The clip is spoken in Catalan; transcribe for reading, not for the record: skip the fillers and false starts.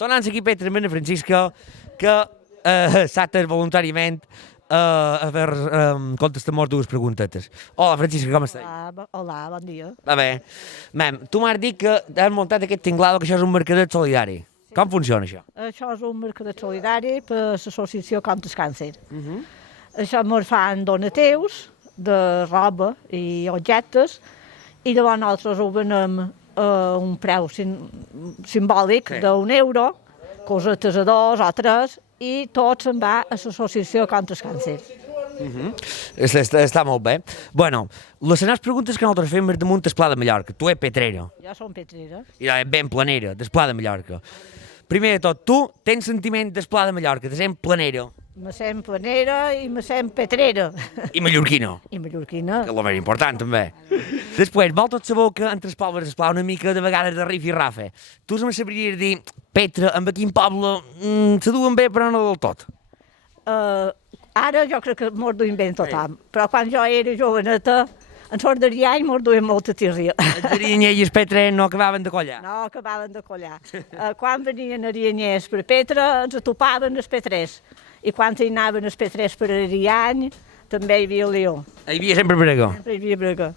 Tornant aquí, Petra, amb Ana Francisca, que s'ha atès voluntàriament a fer contestar-nos dues preguntetes. Hola, Francisca, com estàs? Hola, bon dia. Va bé. Mem, tu m'has dit que has muntat aquest tinglado, que això és un mercadet solidari. Com funciona això? Això és un mercadet solidari per l'associació contra el càncer. Això ens fan donatius de roba i objectes i llavors nosaltres ho venem a un preu simbòlic d'1 euro, cosetes a 2 o 3, i tot se'n va a l'associació contra el càncer. Està molt bé. Bueno, les seves preguntes que nosaltres fem és damunt del Pla de Mallorca. Tu ets petrera. Jo som petrera. I jo ets ben planera, del Pla de Mallorca. Primer de tot, tu tens sentiment del Pla de Mallorca, de ser planera. Me sent planera i me sent petrera. I mallorquina. I mallorquina. Que és el més important, també. Després, vol tot saber que entre els pobles es plau una mica de vegades de rif i rafe. Tu me sabries dir, Petra, amb quin poble se duen bé, però no del tot? Ara jo crec que mos duim bé en tothom, però quan jo era joveneta, en sort d'Ariany mos duim molta tirria. Els Arianyers i els Petres no acabaven de collar. No acabaven de collar. Quan venien arianyers per Petra, ens topaven els Petrers. I quan hi anaven els Petrers per Ariany, també hi havia Leó. Hi havia sempre brega. Sempre hi havia brega.